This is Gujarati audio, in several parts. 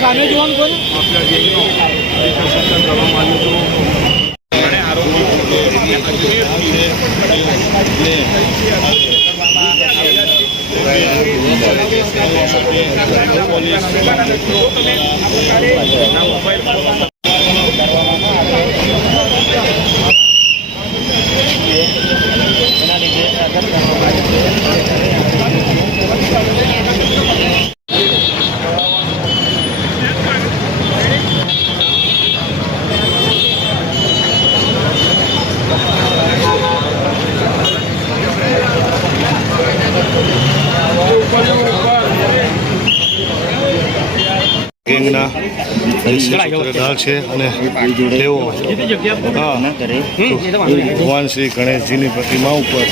સામે જોવાનું કોઈ ગેંગના સૂત્રધાર છે અને તેઓ ભગવાન શ્રી ગણેશજીની પ્રતિમા ઉપર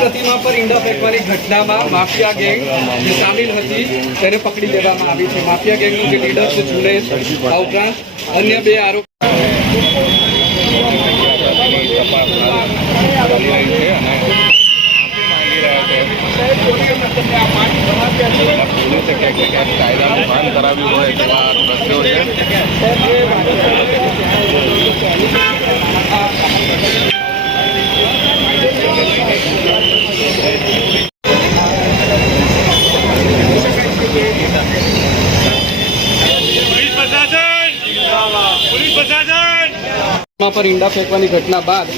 પ્રતિમા પર ઈંડા ફેંકવાની ઘટનામાં માફિયા ગેંગ જે સામેલ હતી તેને પકડી લેવામાં આવી છે. માફિયા ગેંગનો જે લીડર છે જુનેશ, આ ઉપરાંત અન્ય 2 આરોપી કાયદાનું ભાન કરાવ્યું હોય તેવા દ્રશ્યો છે. પર ઈંડા ફેંકવાની ઘટના બાદ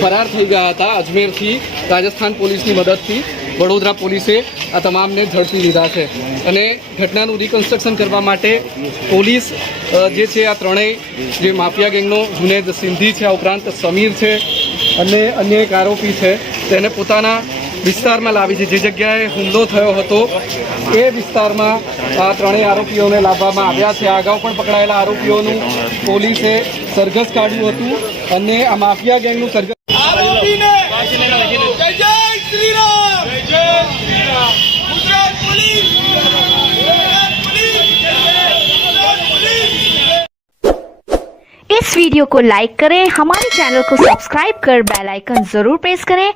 ફરાર થઈ ગયા હતા. અજમેરથી રાજસ્થાન પોલીસની મદદથી વડોદરા પોલીસે આ તમામને ઝડપી લીધા છે અને ઘટનાનું રિકન્સ્ટ્રક્શન કરવા માટે પોલીસ જે છે આ ત્રણેય જે માફિયા ગેંગનો જુનેદ સિંધી છે, આ ઉપરાંત સમીર છે અને અન્ય એક આરોપી છે, તેને પોતાના વિસ્તારમાં લાવી છે. જે જગ્યાએ હુમલો થયો હતો એ વિસ્તારમાં આ ત્રણેય આરોપીઓને લાવવામાં આવ્યા છે. અગાઉ પણ પકડાયેલા આરોપીઓનું પોલીસે સરઘસ કાઢ્યું હતું અને આ માફિયા ગેંગનું સરઘસ इस वीडियो को लाइक करें, हमारे चैनल को सब्सक्राइब कर बेल आइकन जरूर प्रेस करें